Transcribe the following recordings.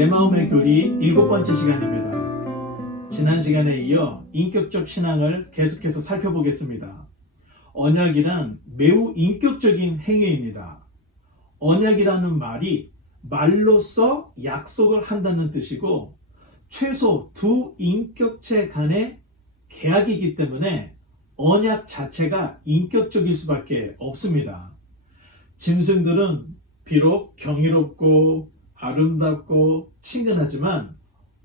내 마음의 교리 7번째 시간입니다. 지난 시간에 이어 인격적 신앙을 계속해서 살펴보겠습니다. 언약이란 매우 인격적인 행위입니다. 언약이라는 말이 말로써 약속을 한다는 뜻이고 최소 두 인격체 간의 계약이기 때문에 언약 자체가 인격적일 수밖에 없습니다. 짐승들은 비록 경이롭고 아름답고 친근하지만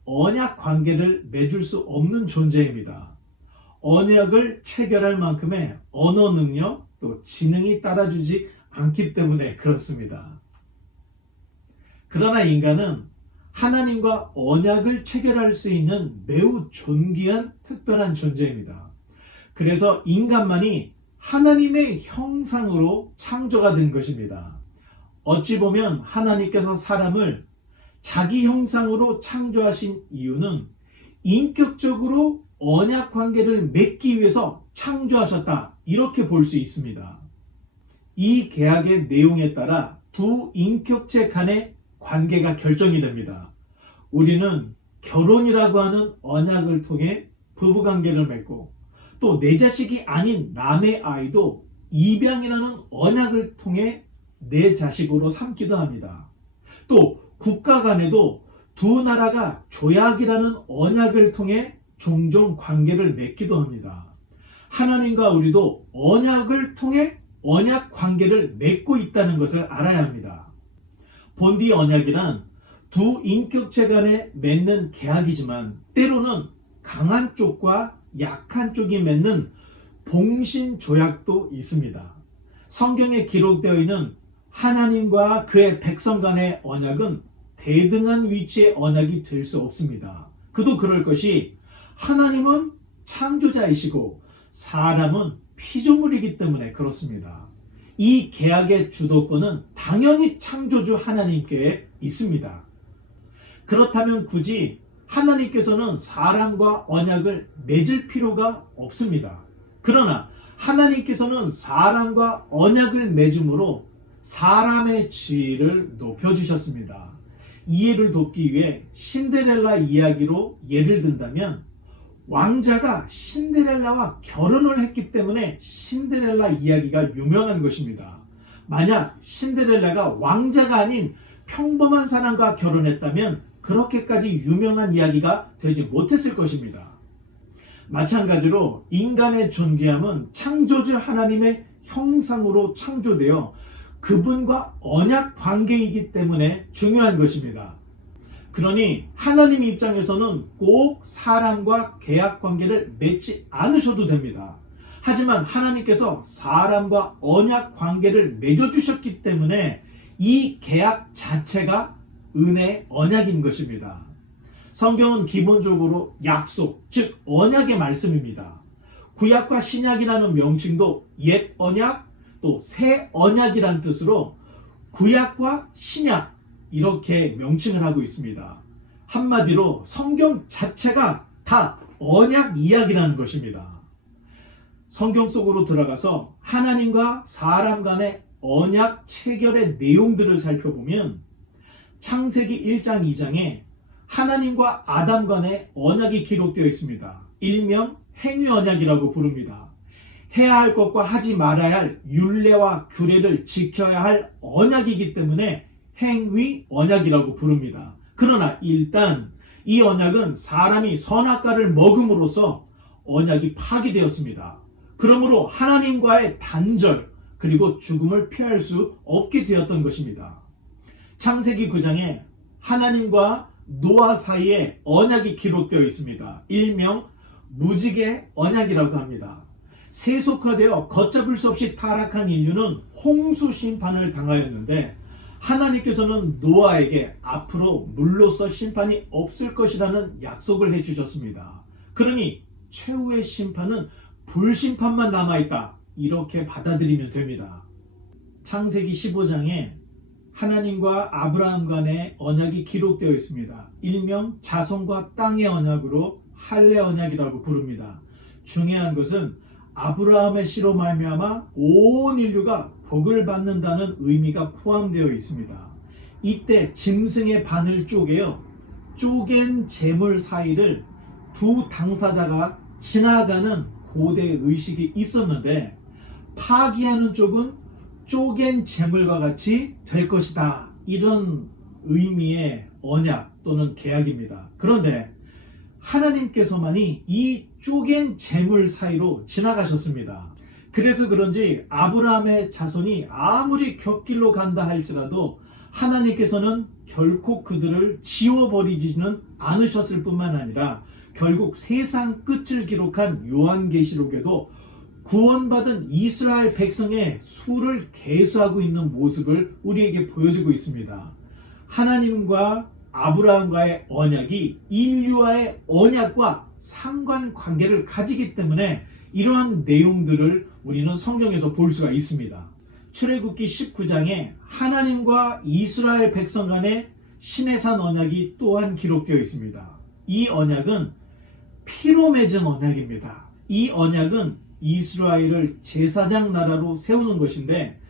언약 관계를 맺을 수 없는 존재입니다. 언약을 체결할 만큼의 언어 능력 또 지능이 따라주지 않기 때문에 그렇습니다. 그러나 인간은 하나님과 언약을 체결할 수 있는 매우 존귀한 특별한 존재입니다. 그래서 인간만이 하나님의 형상으로 창조가 된 것입니다. 어찌 보면 하나님께서 사람을 자기 형상으로 창조하신 이유는 인격적으로 언약 관계를 맺기 위해서 창조하셨다, 이렇게 볼 수 있습니다. 이 계약의 내용에 따라 두 인격체 간의 관계가 결정이 됩니다. 우리는 결혼이라고 하는 언약을 통해 부부관계를 맺고 또 내 자식이 아닌 남의 아이도 입양이라는 언약을 통해 내 자식으로 삼기도 합니다. 또 국가 간에도 두 나라가 조약이라는 언약을 통해 종종 관계를 맺기도 합니다. 하나님과 우리도 언약을 통해 언약 관계를 맺고 있다는 것을 알아야 합니다. 본디 언약이란 두 인격체 간에 맺는 계약이지만 때로는 강한 쪽과 약한 쪽이 맺는 봉신조약도 있습니다. 성경에 기록되어 있는 하나님과 그의 백성 간의 언약은 대등한 위치의 언약이 될 수 없습니다. 그도 그럴 것이 하나님은 창조자이시고 사람은 피조물이기 때문에 그렇습니다. 이 계약의 주도권은 당연히 창조주 하나님께 있습니다. 그렇다면 굳이 하나님께서는 사람과 언약을 맺을 필요가 없습니다. 그러나 하나님께서는 사람과 언약을 맺음으로 사람의 지위를 높여주셨습니다. 이해를 돕기 위해 신데렐라 이야기로 예를 든다면 왕자가 신데렐라와 결혼을 했기 때문에 신데렐라 이야기가 유명한 것입니다. 만약 신데렐라가 왕자가 아닌 평범한 사람과 결혼했다면 그렇게까지 유명한 이야기가 되지 못했을 것입니다. 마찬가지로 인간의 존귀함은 창조주 하나님의 형상으로 창조되어 그분과 언약 관계이기 때문에 중요한 것입니다. 그러니 하나님 입장에서는 꼭 사람과 계약 관계를 맺지 않으셔도 됩니다. 하지만 하나님께서 사람과 언약 관계를 맺어주셨기 때문에 이 계약 자체가 은혜의 언약인 것입니다. 성경은 기본적으로 약속, 즉 언약의 말씀입니다. 구약과 신약이라는 명칭도 옛 언약, 또 새 언약이란 뜻으로 구약과 신약 이렇게 명칭을 하고 있습니다. 한마디로 성경 자체가 다 언약 이야기라는 것입니다. 성경 속으로 들어가서 하나님과 사람 간의 언약 체결의 내용들을 살펴보면 창세기 1장 2장에 하나님과 아담 간의 언약이 기록되어 있습니다. 일명 행위 언약이라고 부릅니다. 해야 할 것과 하지 말아야 할 율례와 규례를 지켜야 할 언약이기 때문에 행위 언약이라고 부릅니다. 그러나 일단 이 언약은 사람이 선악과를 먹음으로써 언약이 파기되었습니다. 그러므로 하나님과의 단절 그리고 죽음을 피할 수 없게 되었던 것입니다. 창세기 9장에 하나님과 노아 사이에 언약이 기록되어 있습니다. 일명 무지개 언약이라고 합니다. 세속화되어 걷잡을 수 없이 타락한 인류는 홍수 심판을 당하였는데 하나님께서는 노아에게 앞으로 물로써 심판이 없을 것이라는 약속을 해주셨습니다. 그러니 최후의 심판은 불심판만 남아있다, 이렇게 받아들이면 됩니다. 창세기 15장에 하나님과 아브라함 간의 언약이 기록되어 있습니다. 일명 자손과 땅의 언약으로 할례 언약이라고 부릅니다. 중요한 것은 아브라함의 씨로 말미암아 온 인류가 복을 받는다는 의미가 포함되어 있습니다. 이때 짐승의 반을 쪼개어 쪼갠 재물 사이를 두 당사자가 지나가는 고대 의식이 있었는데, 파기하는 쪽은 쪼갠 재물과 같이 될 것이다, 이런 의미의 언약 또는 계약입니다. 그런데 하나님께서만이 이 쪼갠 재물 사이로 지나가셨습니다. 그래서 그런지 아브라함의 자손이 아무리 곁길로 간다 할지라도 하나님께서는 결코 그들을 지워버리지는 않으셨을 뿐만 아니라 결국 세상 끝을 기록한 요한계시록에도 구원받은 이스라엘 백성의 수를 계수하고 있는 모습을 우리에게 보여주고 있습니다. 하나님과 아브라함과의 언약이 인류와의 언약과 상관관계를 가지기 때문에 이러한 내용들을 우리는 성경에서 볼 수가 있습니다. 출애굽기 19장에 하나님과 이스라엘 백성 간의 시내산 언약이 또한 기록되어 있습니다. 이 언약은 피로 맺은 언약입니다. 이 언약은 이스라엘을 제사장 나라로 세우는 것인데,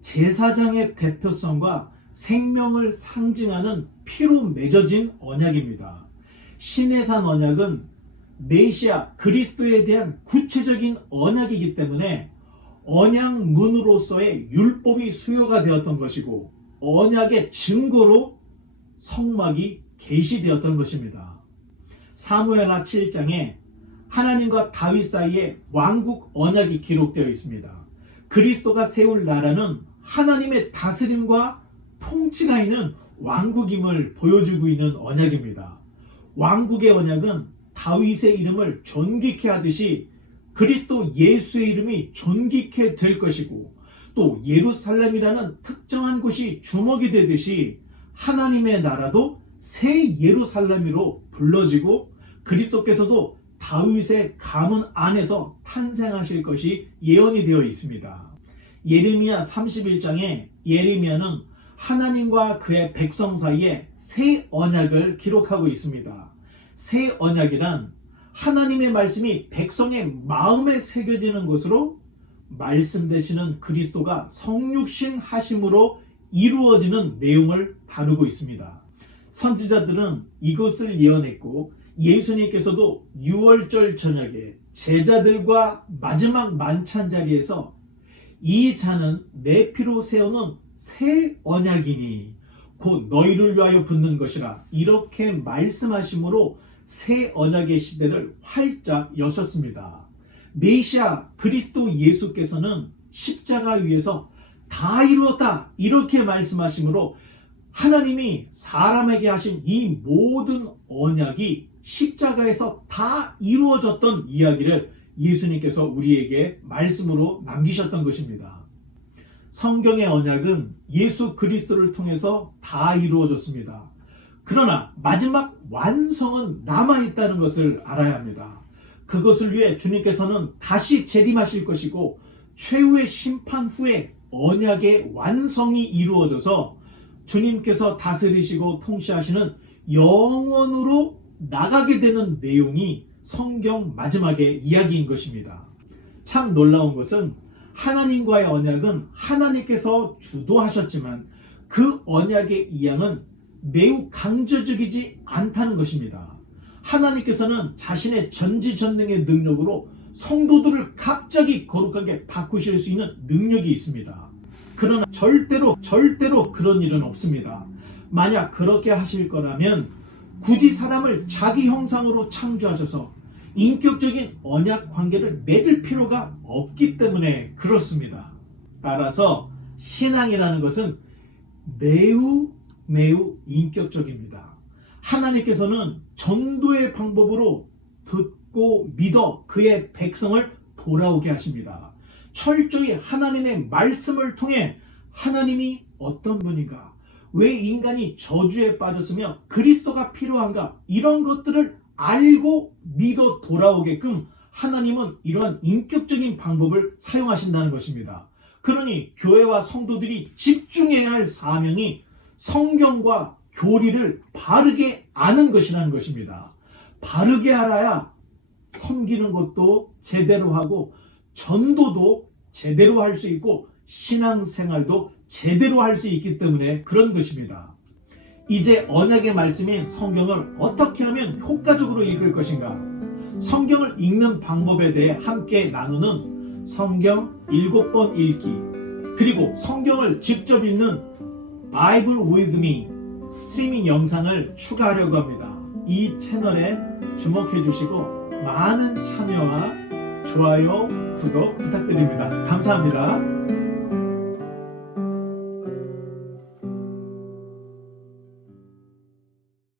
제사장의 대표성과 생명을 상징하는 피로 맺어진 언약입니다. 시내산 언약은 메시아 그리스도에 대한 구체적인 언약이기 때문에 언약문으로서의 율법이 수요가 되었던 것이고, 언약의 증거로 성막이 계시되었던 것입니다. 사무엘하 7장에 하나님과 다윗 사이에 왕국 언약이 기록되어 있습니다. 그리스도가 세울 나라는 하나님의 다스림과 통치가 있는 왕국임을 보여주고 있는 언약입니다. 왕국의 언약은 다윗의 이름을 존귀케 하듯이 그리스도 예수의 이름이 존귀케 될 것이고, 또 예루살렘이라는 특정한 곳이 주목이 되듯이 하나님의 나라도 새 예루살렘으로 불러지고 그리스도께서도 다윗의 가문 안에서 탄생하실 것이 예언이 되어 있습니다. 예레미야 31장에 예레미야는 하나님과 그의 백성 사이에 새 언약을 기록하고 있습니다. 새 언약이란 하나님의 말씀이 백성의 마음에 새겨지는 것으로 말씀 되시는 그리스도가 성육신 하심으로 이루어지는 내용을 다루고 있습니다. 선지자들은 이것을 예언했고, 예수님께서도 6월절 저녁에 제자들과 마지막 만찬 자리에서 이 잔은 내 피로 세우는 새 언약이니 곧 너희를 위하여 붓는 것이라, 이렇게 말씀하심으로 새 언약의 시대를 활짝 여셨습니다. 메시아 그리스도 예수께서는 십자가 위에서 다 이루었다, 이렇게 말씀하심으로 하나님이 사람에게 하신 이 모든 언약이 십자가에서 다 이루어졌던 이야기를 예수님께서 우리에게 말씀으로 남기셨던 것입니다. 성경의 언약은 예수 그리스도를 통해서 다 이루어졌습니다. 그러나 마지막 완성은 남아있다는 것을 알아야 합니다. 그것을 위해 주님께서는 다시 재림하실 것이고, 최후의 심판 후에 언약의 완성이 이루어져서 주님께서 다스리시고 통치하시는 영원으로 나가게 되는 내용이 성경 마지막의 이야기인 것입니다. 참 놀라운 것은 하나님과의 언약은 하나님께서 주도하셨지만 그 언약의 이양은 매우 강제적이지 않다는 것입니다. 하나님께서는 자신의 전지전능의 능력으로 성도들을 갑자기 거룩하게 바꾸실 수 있는 능력이 있습니다. 그러나 절대로 그런 일은 없습니다. 만약 그렇게 하실 거라면 굳이 사람을 자기 형상으로 창조하셔서 인격적인 언약 관계를 맺을 필요가 없기 때문에 그렇습니다. 따라서 신앙이라는 것은 매우 인격적입니다. 하나님께서는 전도의 방법으로 듣고 믿어 그의 백성을 돌아오게 하십니다. 철저히 하나님의 말씀을 통해 하나님이 어떤 분인가, 왜 인간이 저주에 빠졌으며 그리스도가 필요한가, 이런 것들을 알고 믿어 돌아오게끔 하나님은 이러한 인격적인 방법을 사용하신다는 것입니다. 그러니 교회와 성도들이 집중해야 할 사명이 성경과 교리를 바르게 아는 것이라는 것입니다. 바르게 알아야 섬기는 것도 제대로 하고 전도도 제대로 할 수 있고 신앙생활도 제대로 할 수 있기 때문에 그런 것입니다. 이제 언약의 말씀인 성경을 어떻게 하면 효과적으로 읽을 것인가? 성경을 읽는 방법에 대해 함께 나누는 성경 7번 읽기, 그리고 성경을 직접 읽는 바이블 with me 스트리밍 영상을 추가하려고 합니다. 이 채널에 주목해 주시고 많은 참여와 좋아요, 구독 부탁드립니다. 감사합니다.